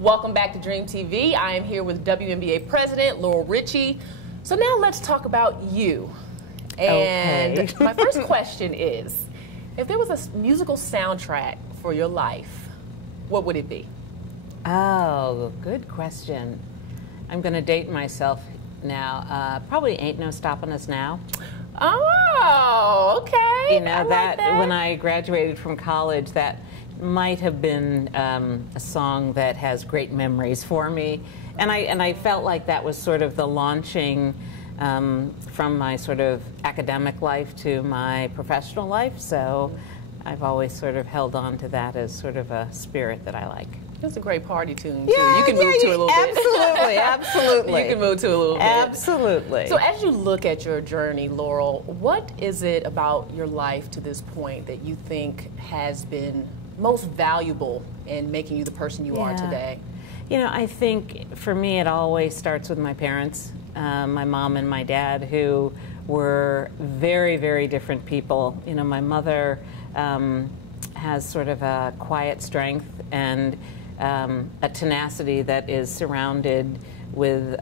Welcome back to Dream TV. I am here with WNBA President Laurel Richie. So now let's talk about you. And Okay. my first question is, if there was a musical soundtrack for your life, what would it be? Oh, good question. I'm going to date myself now. Probably Ain't No Stopping Us Now. Oh, okay. You know, I like that. when I graduated from college, that might have been a song that has great memories for me. And I felt like that was sort of the launching from my sort of academic life to my professional life. So I've always sort of held on to that as sort of a spirit that I like. It's a great party tune, too. You can move to a little bit. Absolutely, absolutely. You can move to a little bit. Absolutely. So as you look at your journey, Laurel, what is it about your life to this point that you think has been most valuable in making you the person you are today? You know, I think for me it always starts with my parents, my mom and my dad, who were very, very different people. You know, my mother has sort of a quiet strength and a tenacity that is surrounded with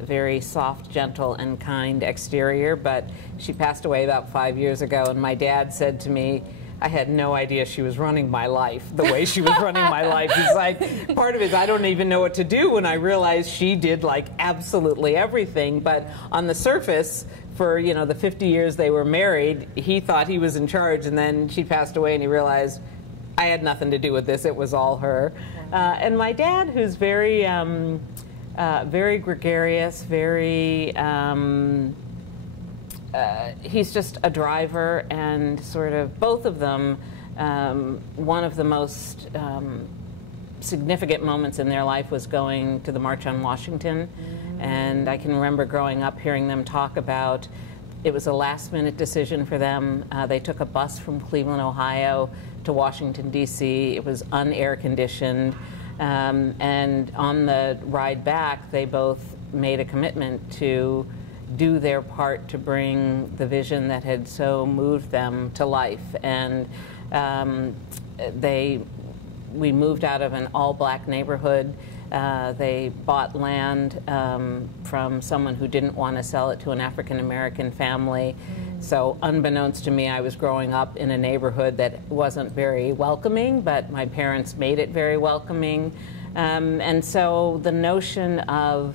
very soft, gentle, and kind exterior, but she passed away about 5 years ago, and my dad said to me, I had no idea she was running my life the way she was running my life. He's like, part of it is I don't even know what to do when I realized she did like absolutely everything. But on the surface, for the 50 years they were married, he thought he was in charge, and then she passed away and he realized I had nothing to do with this. It was all her. And my dad, who's very, very gregarious, very. He's just a driver, and sort of both of them, one of the most significant moments in their life was going to the March on Washington. And I can remember growing up hearing them talk about it was a last-minute decision for them. They took a bus from Cleveland, Ohio to Washington, D.C. It was unair conditioned. And on the ride back, they both made a commitment to do their part to bring the vision that had so moved them to life. And we moved out of an all-black neighborhood. They bought land from someone who didn't want to sell it to an African-American family. So unbeknownst to me, I was growing up in a neighborhood that wasn't very welcoming, but my parents made it very welcoming. And so the notion of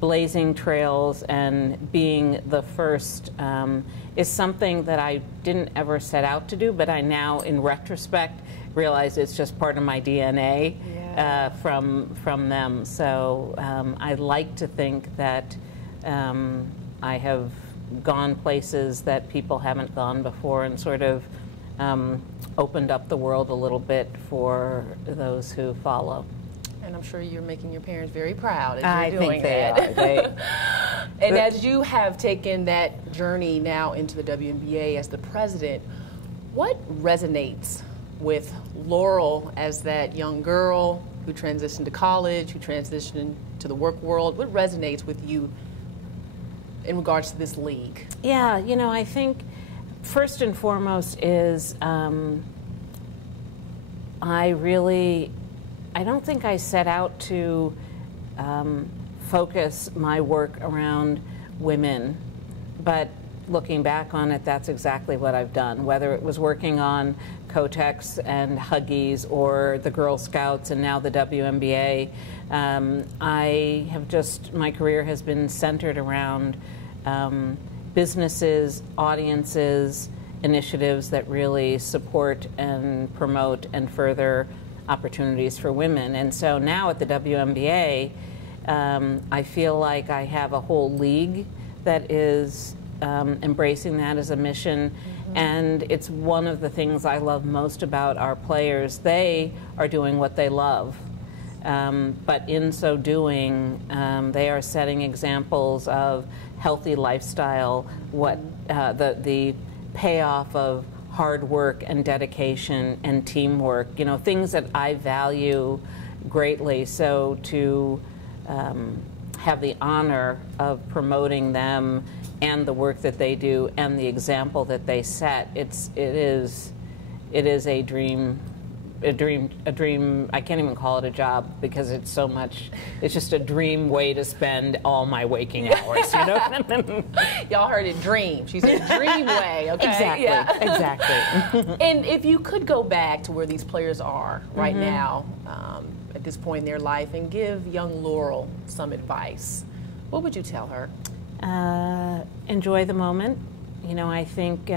blazing trails and being the first is something that I didn't ever set out to do, but I now, in retrospect, realize it's just part of my DNA from them. So I like to think that I have gone places that people haven't gone before, and sort of opened up the world a little bit for those who follow. And I'm sure you're making your parents very proud as you're doing that. I think they are. And as you have taken that journey now into the WNBA as the president, what resonates with Laurel as that young girl who transitioned to college, who transitioned to the work world? What resonates with you in regards to this league? Yeah, you know, I think first and foremost is I don't think I set out to focus my work around women, but looking back on it, that's exactly what I've done. Whether it was working on Kotex and Huggies or the Girl Scouts and now the WNBA, my career has been centered around businesses, audiences, initiatives that really support and promote and further opportunities for women. And so now at the WNBA, I feel like I have a whole league that is embracing that as a mission. And it's one of the things I love most about our players. They are doing what they love. But in so doing, they are setting examples of healthy lifestyle, the payoff of hard work and dedication and teamwork, things that I value greatly. So to have the honor of promoting them and the work that they do and the example that they set, it is a dream a dream. I can't even call it a job because it's so much. It's just a dream way to spend all my waking hours. You know. Y'all heard it, dream. She said dream way. Okay. Exactly. Yeah. Exactly. And if you could go back to where these players are right now, at this point in their life, and give young Laurel some advice, what would you tell her? Enjoy the moment. You know, I think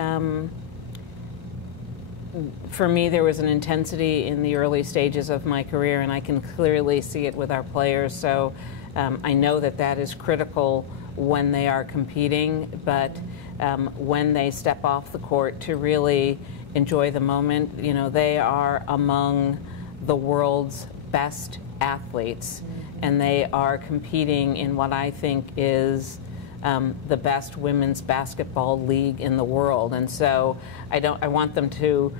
for me there was an intensity in the early stages of my career, and I can clearly see it with our players. So I know that that is critical when they are competing, but when they step off the court, to really enjoy the moment. You know, they are among the world's best athletes, and they are competing in what I think is the best women's basketball league in the world. And so I want them to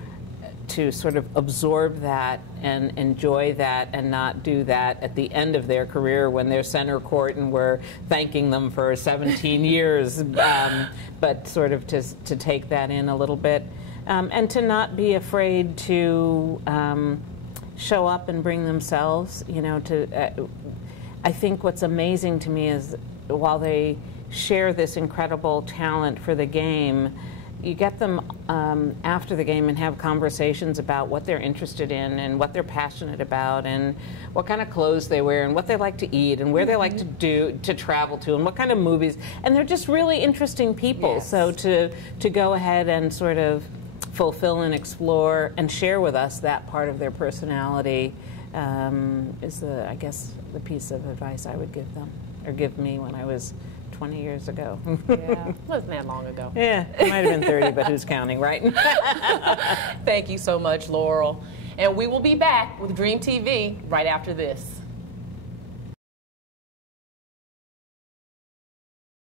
sort of absorb that and enjoy that, and not do that at the end of their career when they're center court and we're thanking them for 17 years, but sort of to take that in a little bit, and to not be afraid to show up and bring themselves. You know, I think what's amazing to me is while they share this incredible talent for the game, you get them after the game and have conversations about what they're interested in and what they're passionate about and what kind of clothes they wear and what they like to eat and where they like to travel to and what kind of movies. And they're just really interesting people. Yes. So to go ahead and sort of fulfill and explore and share with us that part of their personality is I guess the piece of advice I would give them, or give me when I was 20 years ago. Yeah, wasn't that long ago. Yeah, it might have been 30, but who's counting, right? Thank you so much, Laurel. And we will be back with Dream TV right after this.